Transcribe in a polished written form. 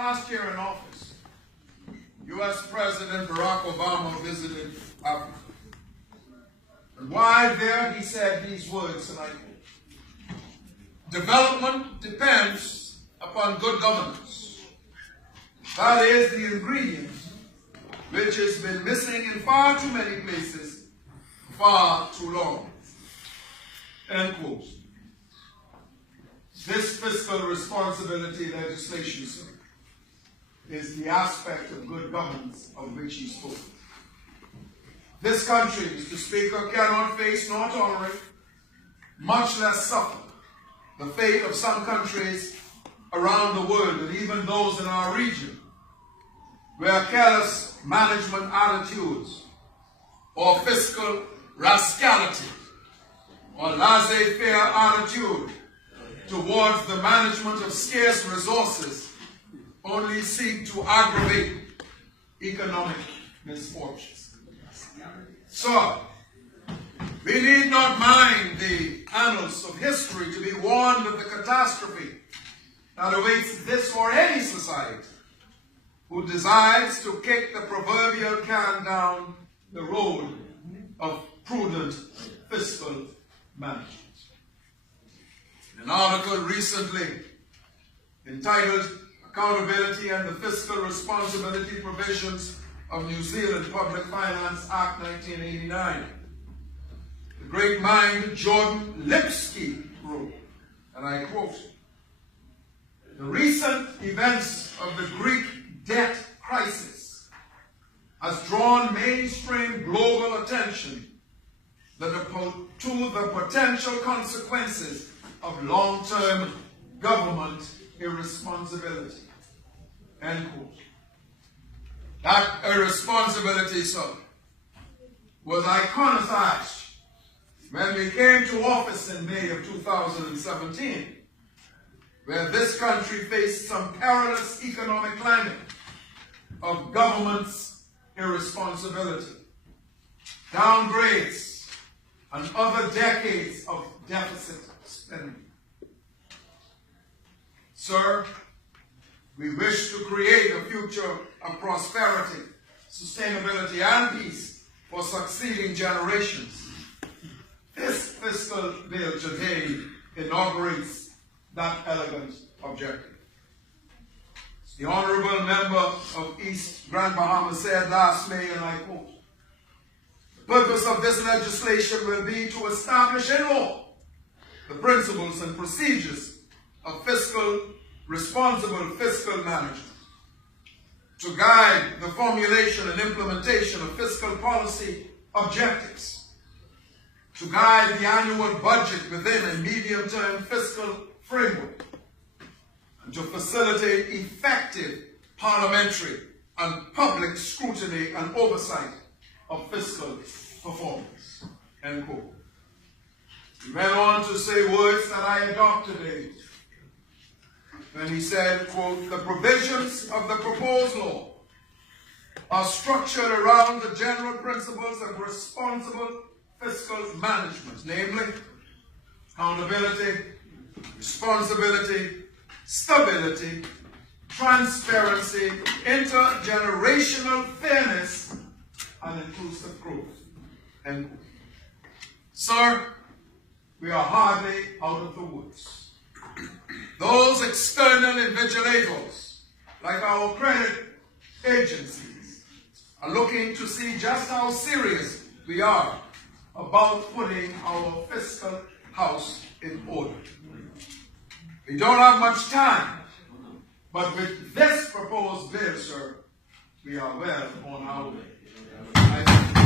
Last year in office, U.S. President Barack Obama visited Africa. And while there, he said these words, and I quote, "Development depends upon good governance. That is the ingredient which has been missing in far too many places far too long." End quote. This fiscal responsibility legislation, sir, is the aspect of good governance of which he spoke. This country, Mr. Speaker, cannot face nor tolerate, much less suffer, the fate of some countries around the world, and even those in our region, where careless management attitudes or fiscal rascality or laissez-faire attitude towards the management of scarce resources only seek to aggravate economic misfortunes. So, we need not mind the annals of history to be warned of the catastrophe that awaits this or any society who decides to kick the proverbial can down the road of prudent fiscal management. An article recently entitled "Accountability and the Fiscal Responsibility Provisions of New Zealand Public Finance Act 1989. The great mind Jordan Lipsky wrote, and I quote, "The recent events of the Greek debt crisis has drawn mainstream global attention to the potential consequences of long-term government irresponsibility." End quote. That irresponsibility, sir, was iconicized when we came to office in May of 2017, where this country faced some perilous economic climate of government's irresponsibility, downgrades, and other decades of deficit spending. Sir, we wish to create a future of prosperity, sustainability, and peace for succeeding generations. This fiscal bill today inaugurates that elegant objective. The honorable member of East Grand Bahama said last May, and I quote, "The purpose of this legislation will be to establish in law the principles and procedures of responsible fiscal management, to guide the formulation and implementation of fiscal policy objectives, to guide the annual budget within a medium-term fiscal framework, and to facilitate effective parliamentary and public scrutiny and oversight of fiscal performance." End quote. He went on to say words that I adopted today when he said, quote, "The provisions of the proposed law are structured around the general principles of responsible fiscal management, namely accountability, responsibility, stability, transparency, intergenerational fairness, and inclusive growth." End quote. Sir, we are hardly out of the woods. Those external invigilators, like our credit agencies, are looking to see just how serious we are about putting our fiscal house in order. We don't have much time, but with this proposed bill, sir, we are well on our way.